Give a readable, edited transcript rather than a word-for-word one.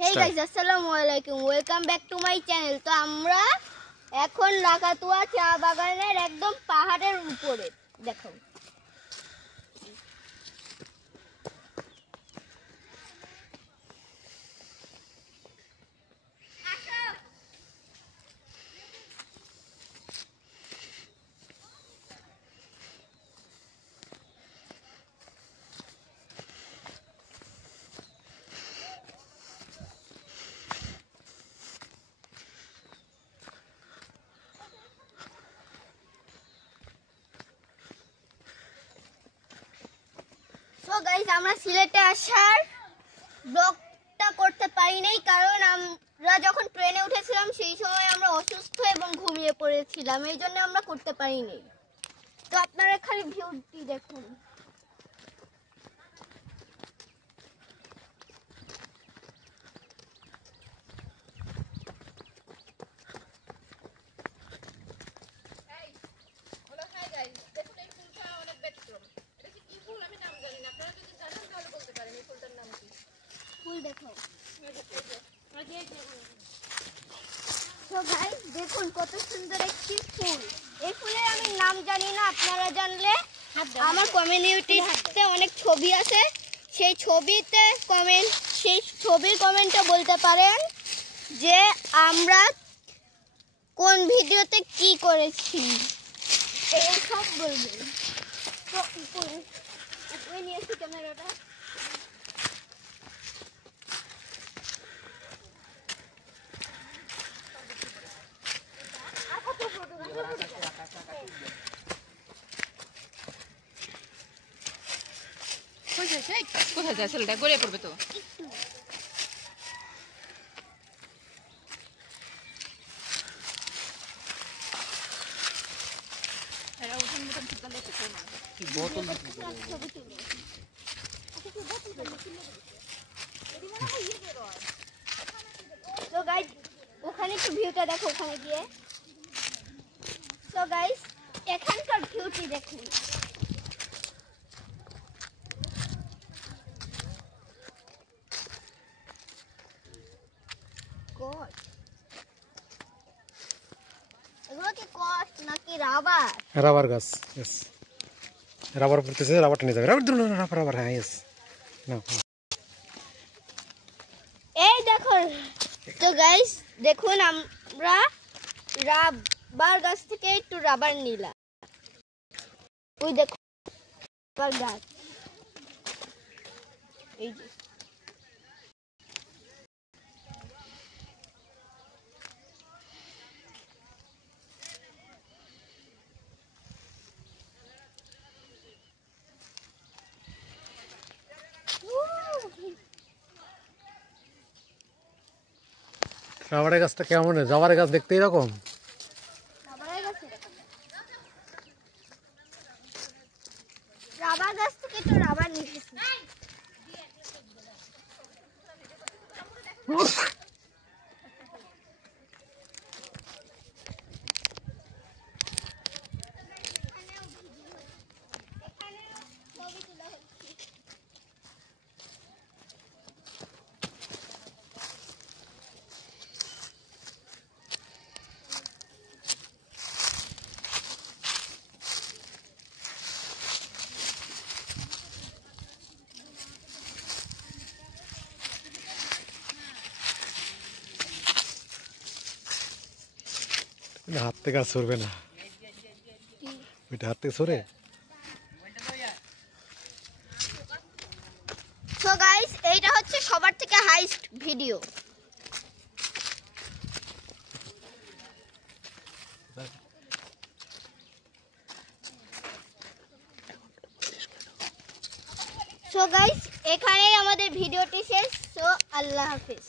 Hey guys, Assalamualaikum. Welcome back to my channel. তো আমরা এখন লাকাতুয়া চা বাগানের একদম পাহাড়ের উপরে দেখো। So guys, আমরা সিলেটে আসার ব্লগটা করতে পারি নাই কারণ আমরা যখন ট্রেনে উঠেছিলাম সেই সময় আমরা অসুস্থ এবং ঘুমিয়ে পড়েছিলাম, এই জন্য আমরা করতে পারি নাই। তো আপনারা খালি ভিউটি দেখুন। So guys, দেখুন কত সুন্দর একটি ফুল। এই ফুলের আমি নাম জানি না, আপনারা জানলে আমার কমিউনিটিতে অনেক ছবি আছে, সেই ছবির কমেন্টে বলতে পারেন যে আমরা কোন ভিডিওতে কি করেছি, এই সব বলবেন। তো উপরে নিয়ে এসে ক্যামেরাটা কোথায় যায় ছেলেটা গড়িয়ে পড়বে তো। তো গাইস ওখানে একটু ভিউটা দেখো, ওখানে গিয়ে। তো গাইস এখানকার ভিউটি দেখুন। এগুলো কি কস নাকি রাবার? রাবার গাছ, यस রাবার পড়তেছে, রাবারটা নিয়ে যাবে। রাবার ধরুন, রাবার, হ্যাঁ यस না। এই দেখো। তো গাইস দেখুন আমরা রাবার গাছ থেকে একটু রাবার নিলাম। ওই দেখো রাবার গাছ, এই যে। রাবারের গাছটা কেমন? রাবারের গাছ দেখতে এরকম। রাবার গাছ থেকে একটু রাবার নিয়েছি। হাত থেকে আর সরবে না, ওইটা হাত থেকে সরে। সো গাইস এইটা হচ্ছে সবার থেকে হাইস্ট ভিডিও। সো গাইস এখানেই আমাদের ভিডিওটি শেষ। সো আল্লাহ হাফেজ।